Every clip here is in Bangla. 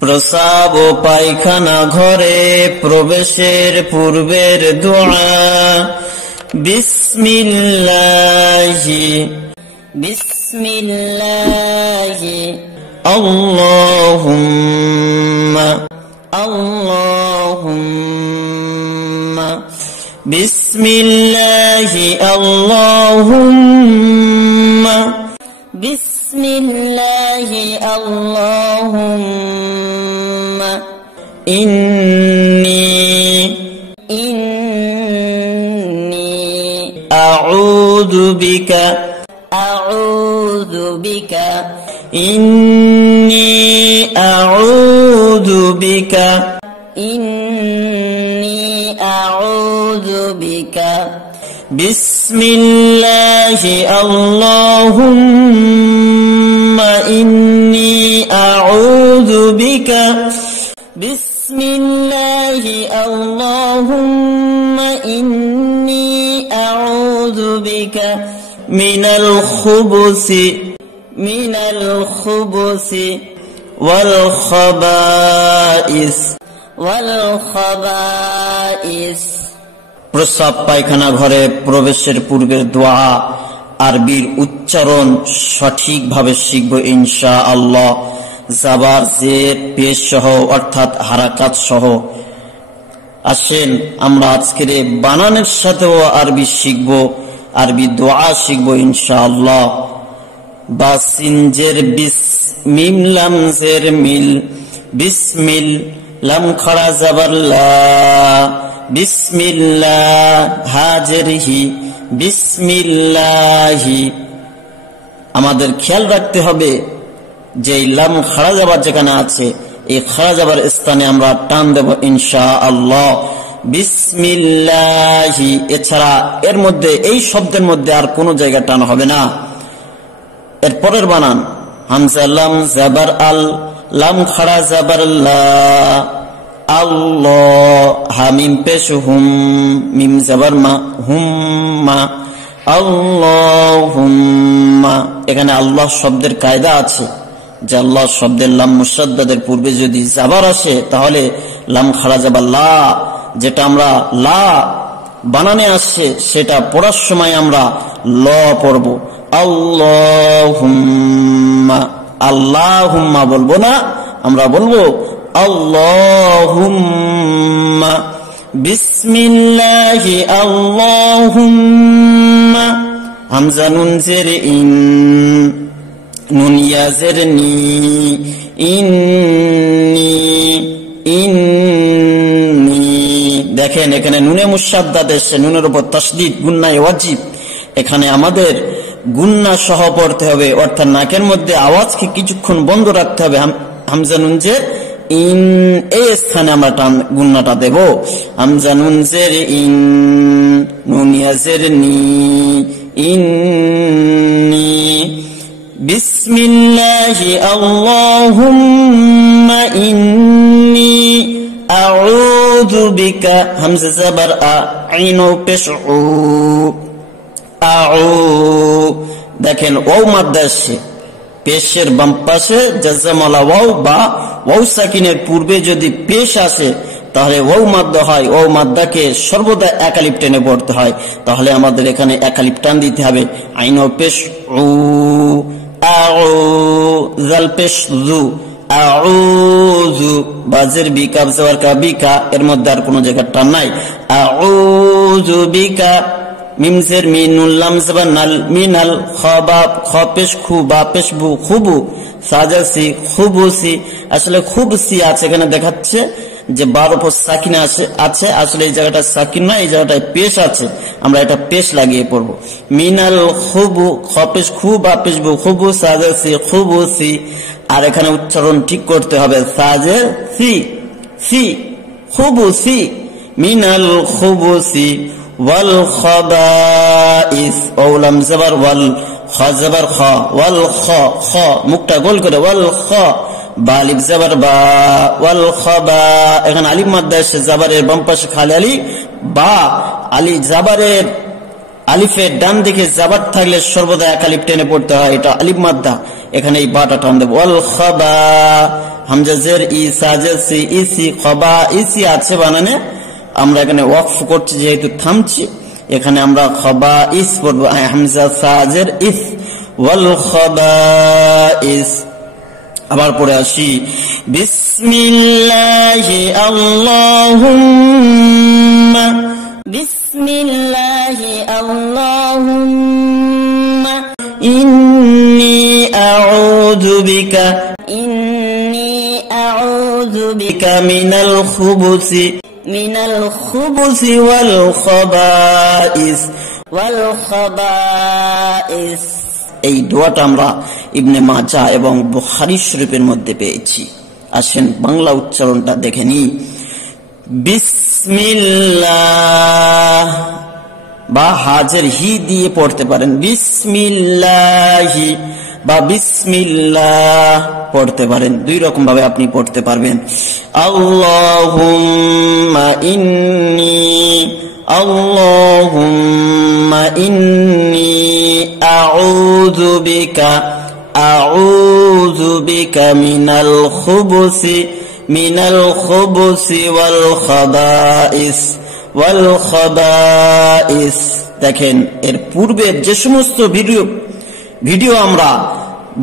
প্রস্রাব ও পায়খানা ঘরে প্রবেশের পূর্বের দোয়া। বিসমিল্লাহি বিসমিল্লাহি আল্লাহুম্মা আল্লাহুম্মা বিসমিল্লাহি আল্লাহুম্মা বিসমিল্লাহি আল্লাহুম্মা ইন্নী আউযু বিকা ইন্নী আউযু বিকা বিসমিল্লাহি আল্লাহুম্মা ইন্নী আউযু বিকা বিসমিল্লাহি আল্লাহুম্মা ইন্নী আউযু বিকা মিনাল খুবুসি ওয়াল খাবাইস প্রস্রাব পায়খানা ঘরে প্রবেশের পূর্বের দোয়া আরবির উচ্চারণ সঠিকভাবে শিখব ইনশাআল্লাহ। জাবার জের পেশ সহ অর্থাৎ হারাকাত সহ। আসেন আমরা আজকের বানানের সাথেও আরবি শিখব, আরবি দোয়া শিখব ইনশাআল্লাহ। বা সিন জের বিস, মিম লাম জের মিল, বিসমিল, লাম খাড়া জাবার লা, বিসমিল্লাহ, হাজের হি, বিসমিল্লাহি। আমাদের খেয়াল রাখতে হবে যে লাম খাড়া যাবার যেখানে আছে এই খাড়া যাবার স্থানে আমরা টান দেব ইনশাআল্লাহ। বিসমিল্লাহি। এছাড়া এর মধ্যে এই শব্দের মধ্যে আর কোনো জায়গায় টান হবে না। এর পরের বানান হামজা লাম জাবার আল, লাম খাড়া জাবার লা, আল্লাহ, হামিম পেশ হুম, মিম জাবার মা, হুম্মা, আল্লাহুম্মা। এখানে আল্লাহ শব্দের কায়দা আছে যে আল্লাহ শব্দের লাম মুসাদ্দাদের পূর্বে যদি জাবার আসে তাহলে লাম খাড়া জাবার লা, যেটা আমরা লা বানানে আসছে সেটা পড়ার সময় আমরা ল পড়ব। আল্লাহুম্মা, আল্লাহুম্মা বলবো না, আমরা বলবো আল্লাহুম্মা। বিসমিল্লাহি আল্লাহুম্মা। হামজা নুন জের ইন, নুন ইয়া জের নি, ইন্নী ইন্নী। দেখেন এখানে নুনে মুসাদ্দাদ এসে, নুনের উপর তাসদীদ, গুন্নায়ে ওয়াজিব। এখানে আমাদের গুন্না সহ পড়তে হবে, অর্থাৎ নাকের মধ্যে আওয়াজকে কিছুক্ষণ বন্ধ রাখতে হবে। হামজা নুন জের ইন, এই স্থানে আমরা গুন্নাটা দেব। হামজা নুন জের ইন, নুন ইয়া জের নি, ইন্নী। বিসমিল্লাহি আল্লাহুম্মা ইন্নী আউযু বিকা, হামজা জাবার আ, আইন পেশ উ, আউ। দেখেন ওয়াও মাদ্দা আসছে পেশের বাম পাশে, জাযমালা ওয়াও বা ওয়াও সাকিনের পূর্বে যদি পেশ আসে তাহলে ওয়াও মাদ্দা হয়। ওয়াও মাদ্দাকে সর্বদা এক আলিফ টেনে পড়তে হয়। তাহলে আমাদের এখানে এক আলিফ টান দিতে হবে। আইন পেশ উ, আউ, জাল পেশ জু, আউযু, বাজের বি, কাব জাবার কা, বিকা। এর মধ্যে আর কোনো জায়গায় টান নাই। আউযু বিকা, মিম জের মি, নুন লাম জাবার নাল, মিনাল, খাবা, খ পেশ খু, বা পেশ বু, খুবু, সাজাসি, খুবুসি। আসলে খুবসি আছে এখানে দেখাচ্ছে যে বার উপর সাকিন আছে, আসলে এই জায়গাটা সাকিন নয়, এই জায়গাটায় পেশ আছে, আমরা এটা পেশ লাগিয়ে পড়বো। মিনাল খুবু, খ পেশ খু, বা পেশ বু, খুবু, সাজাসি, খুবুসি। আর এখানে উচ্চারণ ঠিক করতে হবে, সাজে সি, সি, খুবুসি, মিনাল খুবুসি ওয়াল খাবাইস। ও লাম জাবার ওয়াল, খ জাবার খ, ওয়াল খ, খ মুখটা গোল করে, ওয়াল খ, বা আলিফ জাবার বা, ওয়াল খাবা। এখানে আলিফ মাদ্দা এসে জাবারের বাম পাশে খালি আলিফ, বা আলি জাবারের আলিফের ডান দিকে জাবার থাকলে সর্বদা এক আলিফ টেনে পড়তে হয়, এটা আলিফ মাদ্দা। এখানে এই বাটা টান দেব। ওয়াল খাবা হামজা জের ই সাজের সি ইসি খবা ইসি আছে বানানে, আমরা এখানে ওয়াকফ করছি যেহেতু থামছি, এখানে আমরা খবা ইস পড়ব, হামজা সাজের ইস ওয়াল খাবা ইস। আবার পড়ে আসি বিসমিল্লাহি আল্লাহুম্মা বিসমিল্লাহি আল্লাহুম্মা ইন্নী আউযু বিকা মিনাল খুবুসি ওয়াল খাবাইস। এই দোয়াটা আমরা ইবনে মাজাহ এবং বুখারী শরীফের মধ্যে পেয়েছি। আসেন বাংলা উচ্চারণটা দেখে নি। বিসমিল্লাহ বা হাজের হি দিয়ে পড়তে পারেন, বিসমিল্লাহি বা বিসমিল্লাহ পড়তে পারেন, দুই রকম ভাবে আপনি পড়তে পারবেন। আল্লাহুম্মা ইন্নী আউযু বিকা মিনাল খুবুসি ওয়াল খাবাইস। দেখেন এর পূর্বে যে সমস্ত ভিডিও আমরা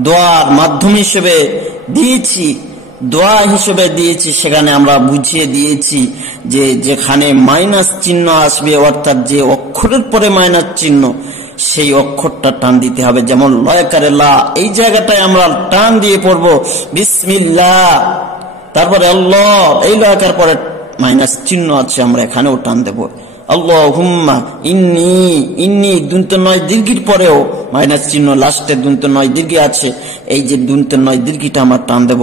দোয়ার মাধ্যম হিসেবে দিয়েছি, দোয়া হিসেবে দিয়েছি, সেখানে আমরা বুঝিয়ে দিয়েছি যে যেখানে মাইনাস চিহ্ন আসবে, অর্থাৎ যে অক্ষরের পরে মাইনাস চিহ্ন, সেই অক্ষরটা টান দিতে হবে। যেমন লয়কারে লা, এই জায়গাটায় আমরা টান দিয়ে পড়বো বিসমিল্লাহ, তারপরে আল্লাহ, এই লয়কার পরে মাইনাস চিহ্ন আছে, আমরা এখানেও টান দেব। আল্লাহুম্মা ইন্নী দুন্ত নয় দীর্ঘির পরেও মাইনাস চিহ্ন, লাস্টে দুন্ত নয় দীর্ঘি আছে, এই যে দুন্ত নয় দীর্ঘিটা আমরা টান দেব।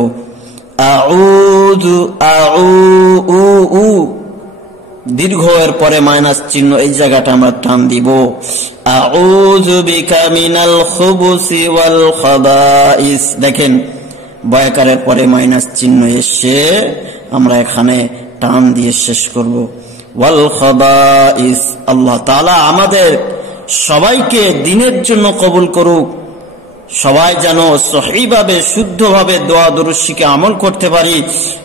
দীর্ঘ এর পরে মাইনাস চিহ্ন, এই জায়গাটা আমরা টান দিব। আউযু বিকা মিনাল খুবুসি ওয়াল খাবাইস। দেখেন বয়কারের পরে মাইনাস চিহ্ন এসে আমরা এখানে টান দিয়ে শেষ করব। ওয়াল খাবাইস। আল্লাহ তাআলা আমাদের সবাইকে দিনের জন্য কবুল করুক, সবাই যেন সহিভাবে শুদ্ধভাবে দোয়া দুরূদ শিখে আমল করতে পারি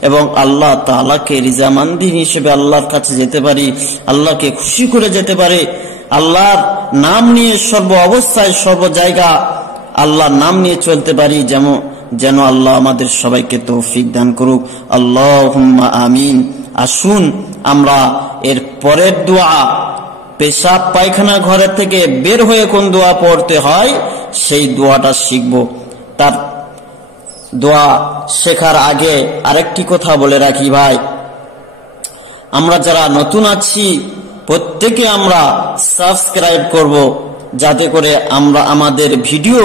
এবং আল্লাহ তাআলাকে রিজামান্দি হিসেবে আল্লাহর কাছে যেতে পারি, আল্লাহকে খুশি করে যেতে পারি, আল্লাহর নাম নিয়ে সর্ব অবস্থায় সর্ব জায়গা আল্লাহর নাম নিয়ে চলতে পারি, যেন আল্লাহ আমাদের সবাইকে তৌফিক দান করুক। আল্লাহুম্মা আমিন। আসুন আমরা এর পরের দোয়া, পেশাব পায়খানা ঘরের থেকে বের হয়ে কোন দোয়া পড়তে হয় সেই দোয়াটা শিখব। তার দোয়া শেখার আগে আরেকটি কথা বলে রাখি ভাই, আমরা যারা নতুন আছি প্রত্যেকে আমরা সাবস্ক্রাইব করব, যাতে করে আমরা আমাদের ভিডিও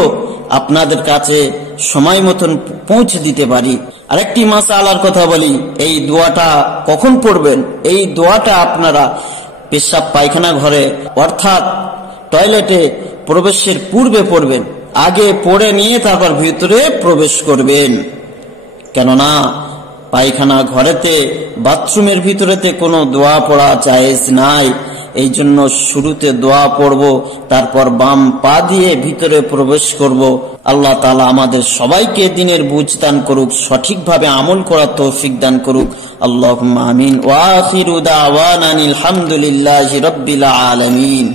আপনাদের কাছে সময় মতন পৌঁছে দিতে পারি। আরেকটি মাসআলার কথা বলি, এই দোয়াটা কখন পড়বেন? এই দোয়াটা আপনারা পেশাব পায়খানা ঘরে অর্থাৎ টয়লেটে প্রবেশের পূর্বে পড়বেন, আগে পড়ে নিয়ে তারপর ভিতরে প্রবেশ করবেন। কেননা পায়খানা ঘরেতে, বাথরুমের ভিতরেতে কোনো দোয়া পড়া জায়েজ নাই। এই জন্য শুরুতে দোয়া পড়ব, তারপর বাম পা দিয়ে ভিতরে প্রবেশ করব। আল্লাহ তাআলা আমাদের সবাইকে দিনের বুঝ দান করুক, সঠিকভাবে আমল করার তৌফিক দান করুক। আল্লাহুম্মা আমিন। ওয়া আখিরু দাওয়ানা আলহামদুলিল্লাহি রাব্বিল আলামিন।